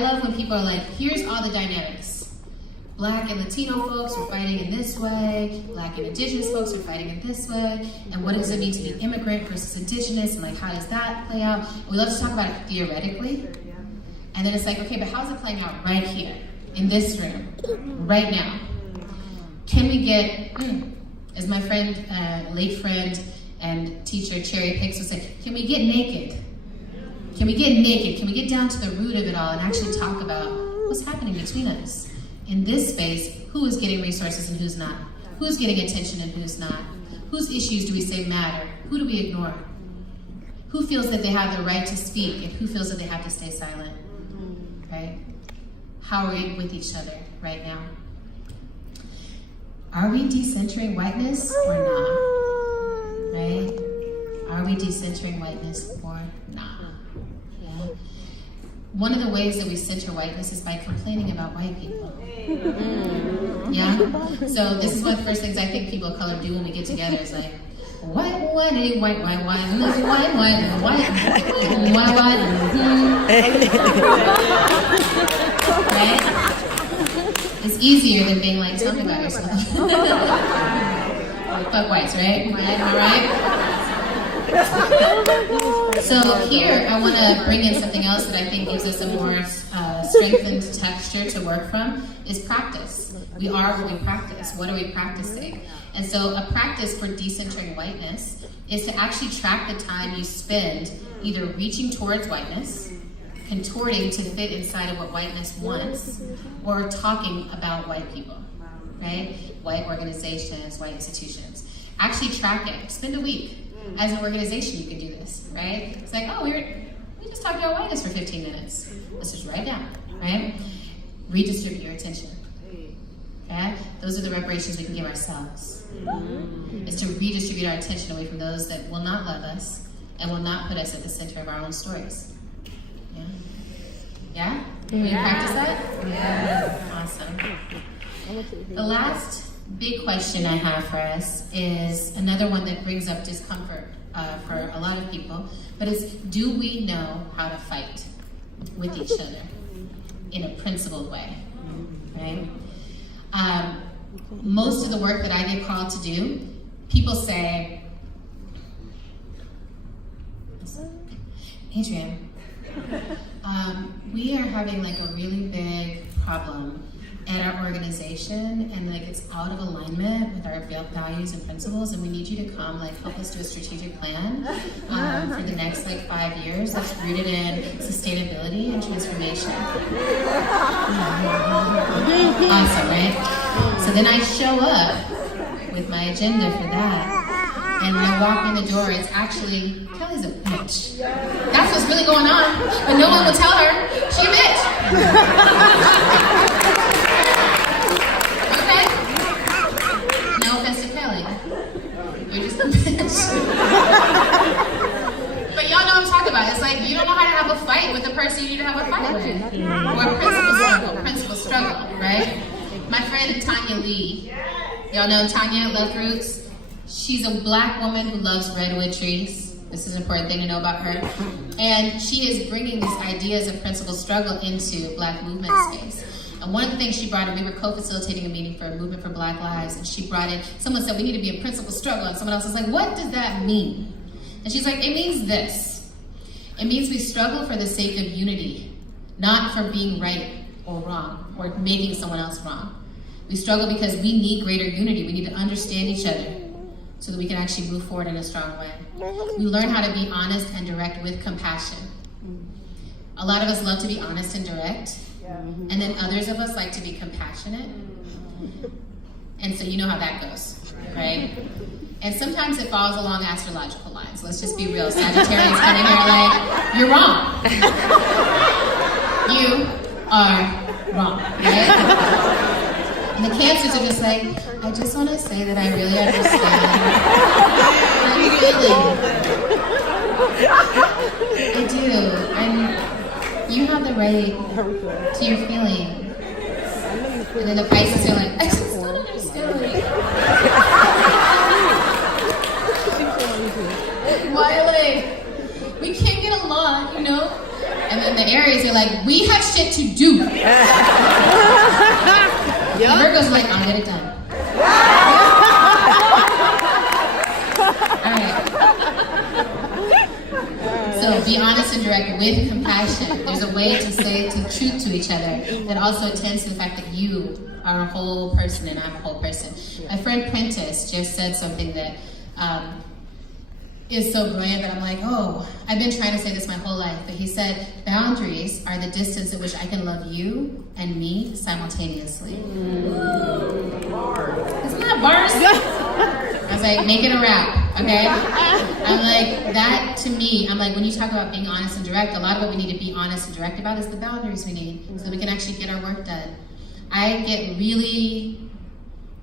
love when people are like, here's all the dynamics. Black and Latino folks are fighting in this way, Black and Indigenous folks are fighting in this way, and what does it mean to be immigrant versus Indigenous, and like how does that play out? And we love to talk about it theoretically, and then it's like, okay, but how's it playing out right here, in this room, right now? Can we get, as my friend, late friend and teacher Cherry Picks would say, can we get naked? Can we get naked? Can we get down to the root of it all and actually talk about what's happening between us? In this space, who is getting resources and who's not? Who's getting attention and who's not? Whose issues do we say matter? Who do we ignore? Who feels that they have the right to speak and who feels that they have to stay silent? Right? How are we with each other right now? Are we decentering whiteness or not? Right? Are we decentering whiteness or not? Yeah. One of the ways that we center whiteness is by complaining about white people. Yeah? So this is one of the first things I think people of color do when we get together is like, white, right? It's easier than being like, tell me about yourself. Fuck whites, right? Am I right? So here, I want to bring in something else that I think gives us a more strengthened texture to work from, is practice. We are what we practice. What are we practicing? And so a practice for decentering whiteness is to actually track the time you spend either reaching towards whiteness, contorting to fit inside of what whiteness wants, or talking about white people, right? White organizations, white institutions. Actually track it. Spend a week. As an organization, you can do this, right? It's like, oh, we just talked about whiteness for 15 minutes. Let's just write down, right? Redistribute your attention. Okay? Those are the reparations we can give ourselves. Is to redistribute our attention away from those that will not love us and will not put us at the center of our own stories. Yeah? Yeah? Will you practice that? Yeah. Awesome. The last big question I have for us is another one that brings up discomfort for a lot of people, but it's, do we know how to fight with each other in a principled way, right? Most of the work that I get called to do, people say, Adrienne, we are having like a really big problem at our organization, and like it's out of alignment with our values and principles, and we need you to come like help us do a strategic plan for the next like 5 years that's rooted in sustainability and transformation. Awesome, right? So then I show up with my agenda for that, and when I walk in the door, it's actually, Kelly's a bitch. That's what's really going on, but no one will tell her she a bitch. You're just a bitch. But y'all know what I'm talking about. It's like you don't know how to have a fight with the person you need to have a fight with. Or principal struggle, right? My friend Tanya Lee, y'all know Tanya, Love Roots? She's a black woman who loves redwood trees. This is an important thing to know about her. And she is bringing these ideas of principal struggle into black movement space. And one of the things she brought in, we were co-facilitating a meeting for a Movement for Black Lives, and she brought in, someone said, we need to be in principal struggle, and someone else was like, what does that mean? And she's like, it means this. It means we struggle for the sake of unity, not for being right or wrong, or making someone else wrong. We struggle because we need greater unity. We need to understand each other so that we can actually move forward in a strong way. We learn how to be honest and direct with compassion. A lot of us love to be honest and direct, and then others of us like to be compassionate. And so you know how that goes, right? And sometimes it falls along astrological lines. Let's just be real. Sagittarius come in here like, you're wrong. You are wrong, right? And the Cancers are just like, I just want to say that I really understand. I do. You have the right to your feeling. And then the Pisces are like, I just don't understand. Why, like, we can't get along, you know? And And then the Aries are like, we have shit to do. The Virgo's like, I'll get it done. All right. So be honest and direct with compassion. There's a way to say the truth to each other that also attends to the fact that you are a whole person and I'm a whole person. My friend Prentice just said something that is so brilliant that I'm like, oh, I've been trying to say this my whole life. But he said, boundaries are the distance at which I can love you and me simultaneously. Isn't that bars? I was like, make it a rap, okay? I'm like, that to me, I'm like, when you talk about being honest and direct, a lot of what we need to be honest and direct about is the boundaries we need so that we can actually get our work done. I get really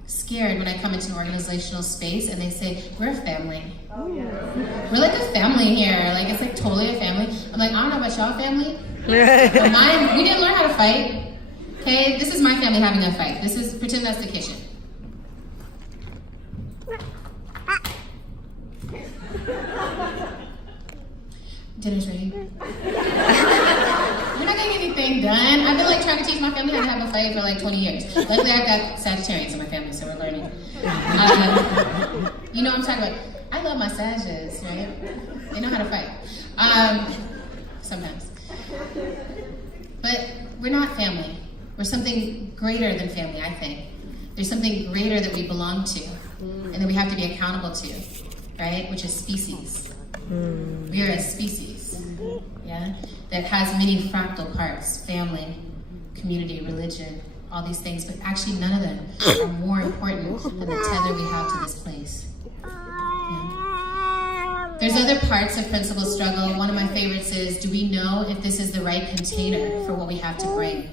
scared when I come into an organizational space and they say, we're a family. Oh, yeah. We're like a family here. Like, it's like totally a family. I'm like, I don't know about y'all family. But mine, we didn't learn how to fight. Okay, this is my family having a fight. This is, pretend that's the kitchen. Dinner's ready. We're not gonna get anything done. I've been like trying to teach my family how to have a fight for like 20 years. Luckily I've got Sagittarians in my family, so we're learning. You know what I'm talking about. I love my Sagittarians, right? They know how to fight. Sometimes. But we're not family. We're something greater than family, I think. There's something greater that we belong to and that we have to be accountable to, right? Which is species. We are a species, yeah, that has many fractal parts, family, community, religion, all these things, but actually none of them are more important than the tether we have to this place. Yeah. There's other parts of principle struggle. One of my favorites is, do we know if this is the right container for what we have to bring?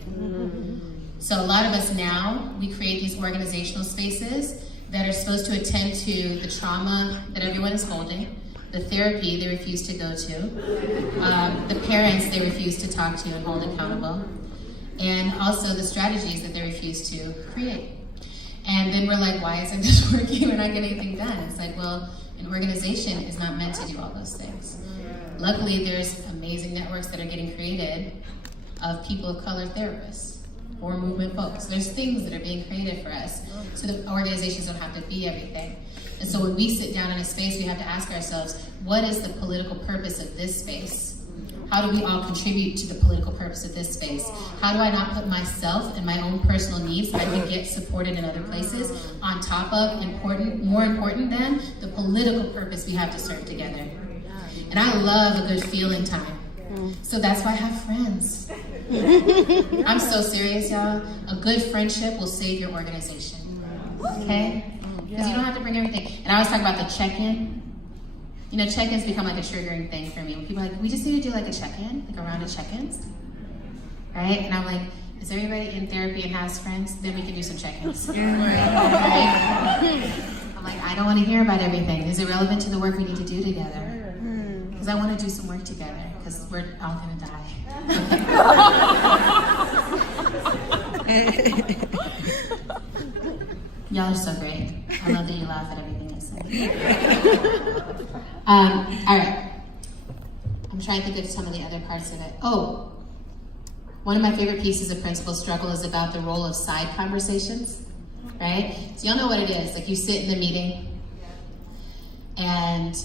So a lot of us now, we create these organizational spaces that are supposed to attend to the trauma that everyone is holding, the therapy they refuse to go to, the parents they refuse to talk to and hold accountable, and also the strategies that they refuse to create. And then we're like, why isn't this working? We're not getting anything done. It's like, well, an organization is not meant to do all those things. Luckily, there's amazing networks that are getting created of people of color therapists or movement folks. There's things that are being created for us so that organizations don't have to be everything. And so when we sit down in a space, we have to ask ourselves, what is the political purpose of this space? How do we all contribute to the political purpose of this space? How do I not put myself and my own personal needs that I can get supported in other places on top of, more important than, the political purpose we have to serve together? And I love a good feeling time. So that's why I have friends. I'm so serious, y'all. A good friendship will save your organization. Okay? Because you don't have to bring everything. And I always talk about the check-in. You know, check-ins become like a triggering thing for me. When people are like, we just need to do like a check-in, like a round of check-ins. Right? And I'm like, is everybody in therapy and has friends? Then we can do some check-ins. Right? I'm like, I don't want to hear about everything. Is it relevant to the work we need to do together? Because I want to do some work together, because we're all going to die. Y'all are so great. I love that you laugh at everything I say. All right. I'm trying to think of some of the other parts of it. Oh, one of my favorite pieces of principle struggle is about the role of side conversations, right? So y'all know what it is. Like, you sit in the meeting and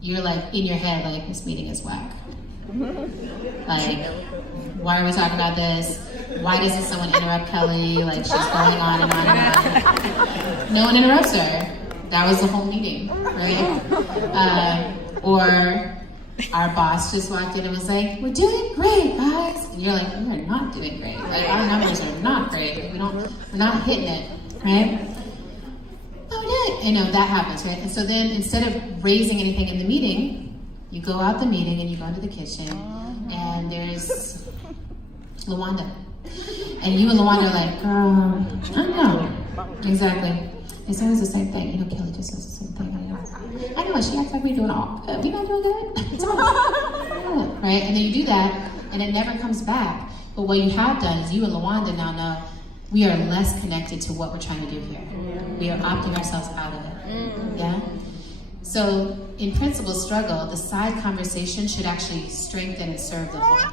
you're like, in your head, like, this meeting is whack. Like, why are we talking about this? Why doesn't someone interrupt Kelly? Like, she's going on and on and on. No one interrupts her. That was the whole meeting, right? Or our boss just walked in and was like, we're doing great, guys. And you're like, we are not doing great. Like, our numbers are not great. Like, we're not hitting it, right? But we did. You know, that happens, right? And so then, instead of raising anything in the meeting, you go out the meeting and you go into the kitchen, and there's LaWanda. And you and LaWanda are like, girl, I don't know. Exactly. They say it's the same thing. You know, Kelly just says the same thing. I know, she acts like we're doing all good. We're not doing good. It's all good. Right? And then you do that, and it never comes back. But what you have done is you and LaWanda now know we are less connected to what we're trying to do here. We are opting ourselves out of it. Yeah? So in principle struggle, the side conversation should actually strengthen and serve the whole.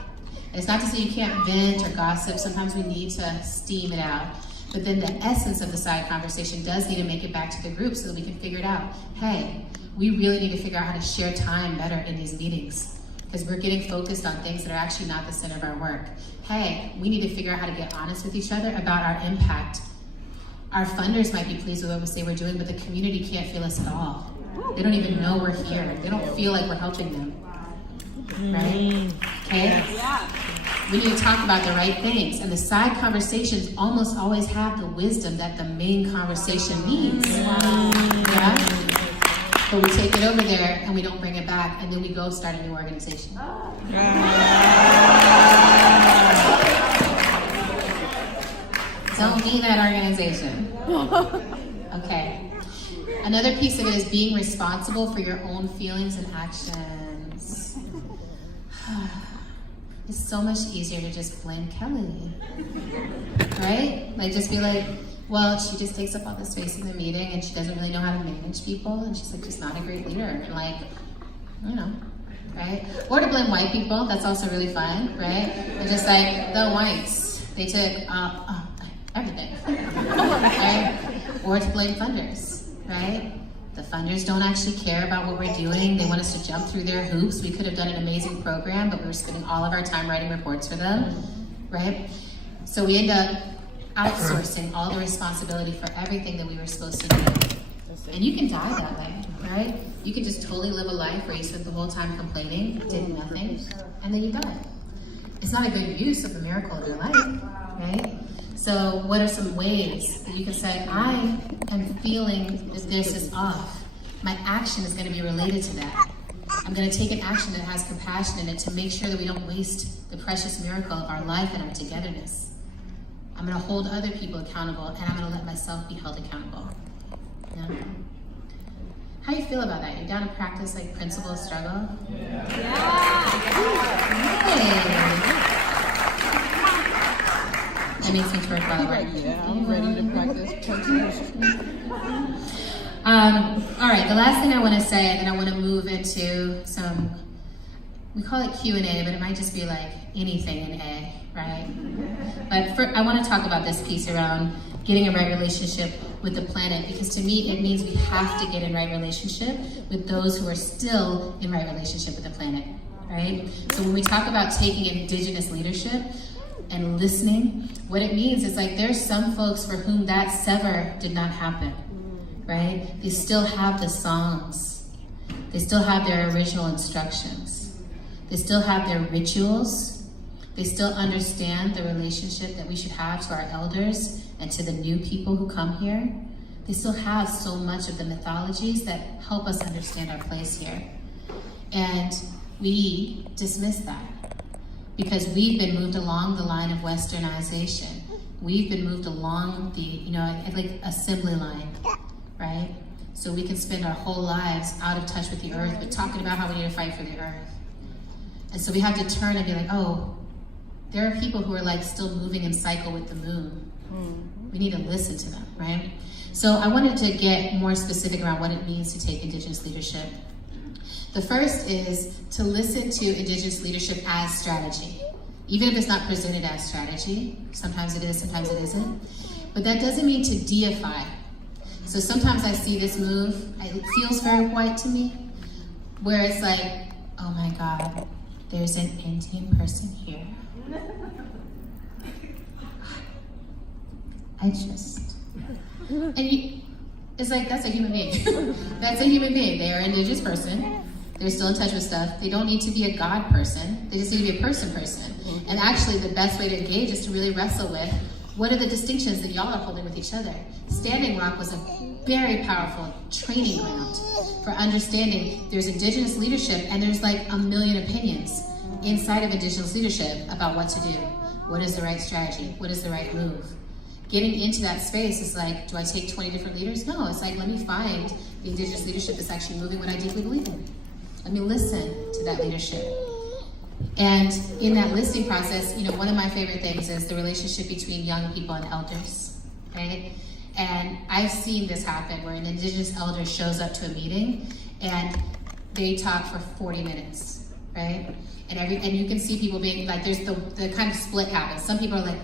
And it's not to say you can't vent or gossip. Sometimes we need to steam it out. But then the essence of the side conversation does need to make it back to the group so that we can figure it out. Hey, we really need to figure out how to share time better in these meetings, because we're getting focused on things that are actually not the center of our work. Hey, we need to figure out how to get honest with each other about our impact. Our funders might be pleased with what we say we're doing, but the community can't feel us at all. They don't even know we're here. They don't feel like we're helping them. Right? Okay? Yeah. We need to talk about the right things, and the side conversations almost always have the wisdom that the main conversation needs. Yeah? But we take it over there and we don't bring it back, and then we go start a new organization. Don't be that organization. Okay. Another piece of it is being responsible for your own feelings and actions. It's so much easier to just blame Kelly, right? Like, just be like, well, she just takes up all the space in the meeting and she doesn't really know how to manage people, and she's like just not a great leader, and like, you know, right? Or to blame white people, that's also really fun, right? And just like, the whites, they took everything, right? Or to blame funders, right? The funders don't actually care about what we're doing. They want us to jump through their hoops. We could have done an amazing program, but we were spending all of our time writing reports for them, right? So we end up outsourcing all the responsibility for everything that we were supposed to do. And you can die that way, right? You can just totally live a life where you spent the whole time complaining, did nothing, and then you die. It's not a good use of the miracle of your life, right? So what are some ways that you can say, I am feeling that this is off. My action is going to be related to that. I'm going to take an action that has compassion in it to make sure that we don't waste the precious miracle of our life and our togetherness. I'm going to hold other people accountable, and I'm going to let myself be held accountable. Yeah. How do you feel about that? You down to practice like principle of struggle? Yeah. Hey. That makes me twerk by the way. Yeah, I'm ready to practice principle. All right, the last thing I want to say, and then I want to move into some, we call it Q&A, but it might just be like anything in A, right? But I want to talk about this piece around getting a right relationship with the planet, because to me it means we have to get in right relationship with those who are still in right relationship with the planet, right? So when we talk about taking indigenous leadership and listening, what it means is like there's some folks for whom that sever did not happen, right? They still have the songs. They still have their original instructions. They still have their rituals. They still understand the relationship that we should have to our elders and to the new people who come here. They still have so much of the mythologies that help us understand our place here. And we dismiss that because we've been moved along the line of westernization. We've been moved along the, like assembly line, right? So we can spend our whole lives out of touch with the earth, but talking about how we need to fight for the earth. And so we have to turn and be like, oh, there are people who are like still moving in cycle with the moon. We need to listen to them, right? So I wanted to get more specific around what it means to take Indigenous leadership. The first is to listen to Indigenous leadership as strategy. Even if it's not presented as strategy, sometimes it is, sometimes it isn't. But that doesn't mean to deify. So sometimes I see this move, it feels very white to me, where it's like, oh my God, there's an Indian person here. It's like, that's a human being. That's a human being. They are an Indigenous person. They're still in touch with stuff. They don't need to be a God person. They just need to be a person. And actually the best way to engage is to really wrestle with, what are the distinctions that y'all are holding with each other? Standing Rock was a very powerful training ground for understanding there's Indigenous leadership and there's like a million opinions inside of Indigenous leadership about what to do. What is the right strategy? What is the right move? Getting into that space is like, do I take 20 different leaders? No, it's like, let me find the Indigenous leadership that's actually moving what I deeply believe in. Let me listen to that leadership. And in that listening process, one of my favorite things is the relationship between young people and elders, right? And I've seen this happen where an Indigenous elder shows up to a meeting and they talk for 40 minutes. right? And you can see people being like, there's the kind of split happens. Some people are like,